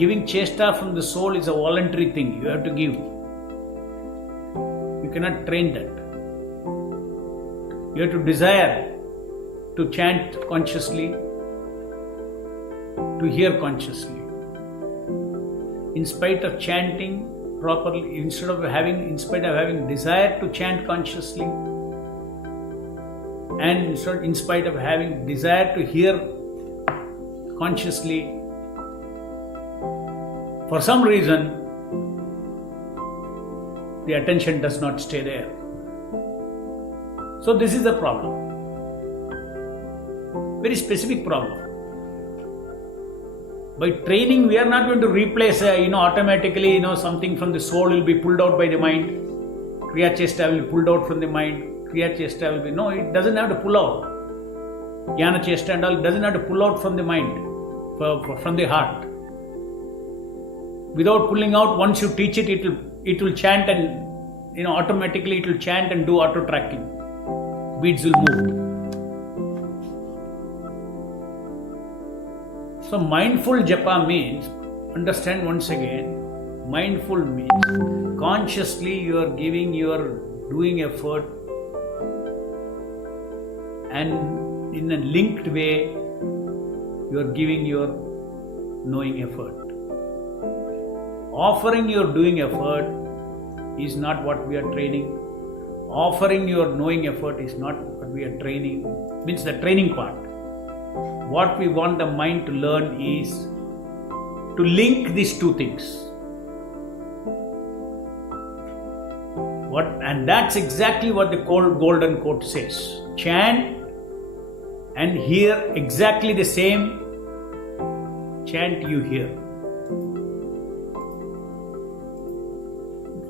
giving chesta from the soul is a voluntary thing. You have to give. You cannot train that. You have to desire to chant consciously, to hear consciously. In spite of chanting properly, in spite of having desire to chant consciously, and in spite of having desire to hear consciously, for some reason, the attention does not stay there. So this is the problem. Very specific problem. By training, we are not going to replace, automatically, something from the soul will be pulled out by the mind. Kriya Chesta will be pulled out from the mind. Kriya Chesta will be, no, it doesn't have to pull out. Jnana Chesta and all, it doesn't have to pull out from the mind, from the heart. Without pulling out, once you teach it, it will chant and, automatically it will chant and do auto tracking. Beads will move. So mindful japa means, understand once again, mindful means consciously you are giving your doing effort, and in a linked way you are giving your knowing effort. Offering your doing effort is not what we are training. Offering your knowing effort is not what we are training, means the training part. What we want the mind to learn is to link these two things. And that's exactly what the golden quote says. Chant and hear exactly the same chant you hear.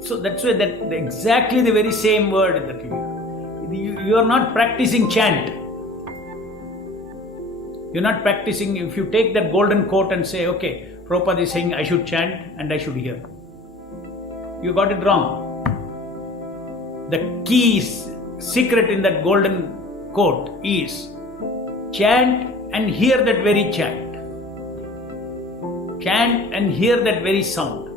So that's why that exactly the very same word that you are not practicing chant. You're not practicing. If you take that golden quote and say, okay, Prabhupada is saying I should chant and I should hear, you got it wrong. The key secret in that golden quote is chant and hear that very chant. Chant and hear that very sound.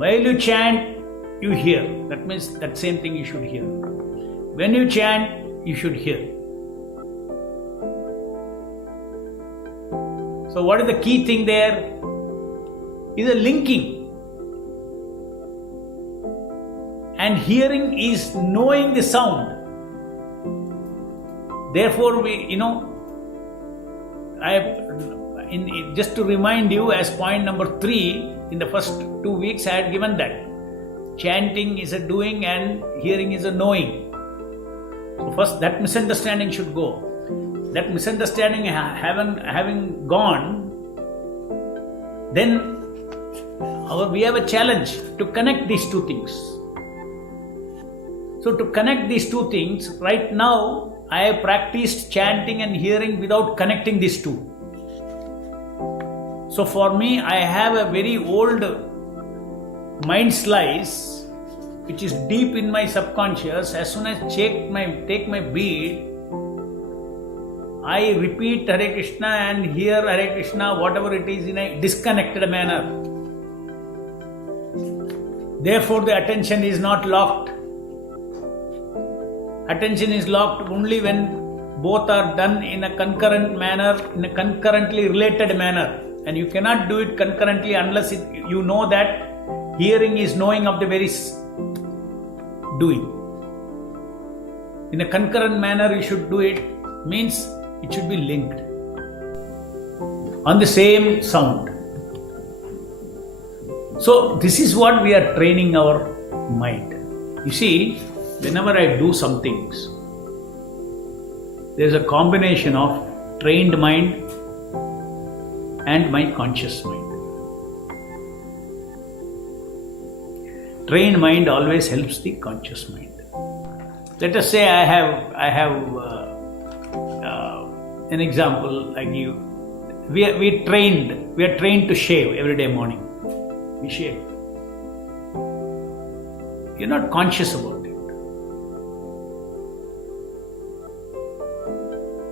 While you chant, you hear. That means that same thing you should hear. When you chant, you should hear. So what is the key thing there? Is a linking. And hearing is knowing the sound. Therefore, just to remind you, as point number 3, in the first 2 weeks I had given that. Chanting is a doing and hearing is a knowing. So first that misunderstanding should go. That misunderstanding having gone, then we have a challenge to connect these two things. So to connect these two things, right now I have practiced chanting and hearing without connecting these two. So for me, I have a very old mind slice which is deep in my subconscious. As soon as I take my bead, I repeat Hare Krishna and hear Hare Krishna, whatever it is, in a disconnected manner. Therefore, the attention is not locked. Attention is locked only when both are done in a concurrent manner, in a concurrently related manner. And you cannot do it concurrently unless you know that hearing is knowing of the very doing. In a concurrent manner you should do it, means it should be linked on the same sound. So this is what we are training our mind. You see, whenever I do some things, there is a combination of trained mind and my conscious mind. Trained mind always helps the conscious mind. Let us say I have an example I give. We are trained to shave every day morning. We shave. You're not conscious about it.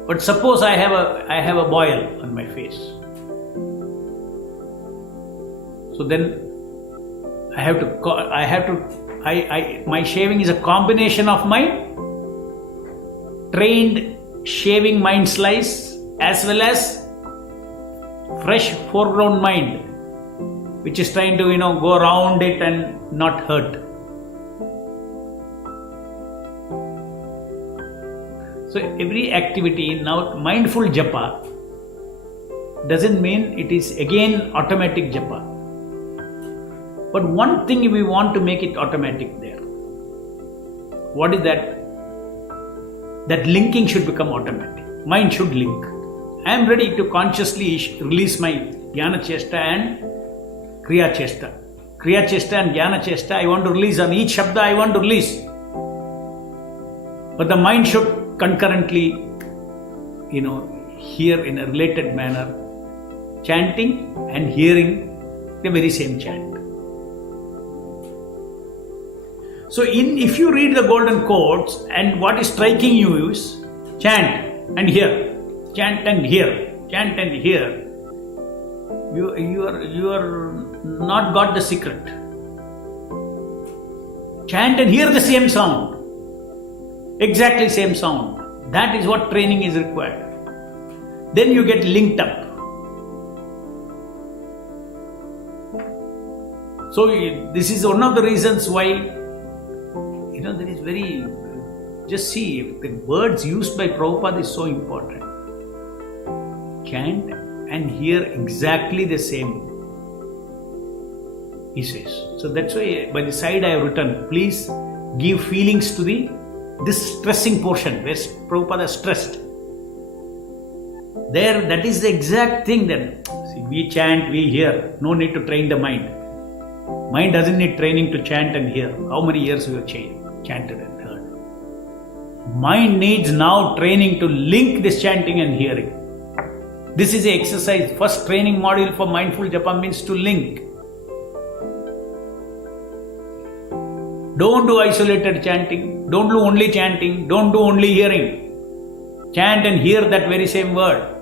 But suppose I have a boil on my face. So then my shaving is a combination of my trained shaving mind slice as well as fresh foreground mind, which is trying to go around it and not hurt. So every activity now, mindful japa doesn't mean it is again automatic japa. But one thing we want to make it automatic there. What is that? That linking should become automatic. Mind should link. I am ready to consciously release my Jnana Chesta and Kriya Chesta. Kriya Chesta and Jnana Chesta, I want to release. On each Shabda, I want to release. But the mind should concurrently, hear in a related manner, chanting and hearing the very same chant. So if you read the golden quotes and what is striking you is chant and hear. Chant and hear, chant and hear. You are not got the secret. Chant and hear the same sound, exactly same sound. That is what training is required. Then you get linked up. So this is one of the reasons why there is very. Just see, the words used by Prabhupada is so important. Chant and hear exactly the same, he says. So that's why by the side I have written, please give feelings to this stressing portion where Prabhupada stressed. There, that is the exact thing that, see, we chant, we hear, no need to train the mind. Mind doesn't need training to chant and hear. How many years we have chanted and heard? Mind needs now training to link this chanting and hearing. This is the exercise. First training module for mindful japa means to link. Don't do isolated chanting. Don't do only chanting. Don't do only hearing. Chant and hear that very same word.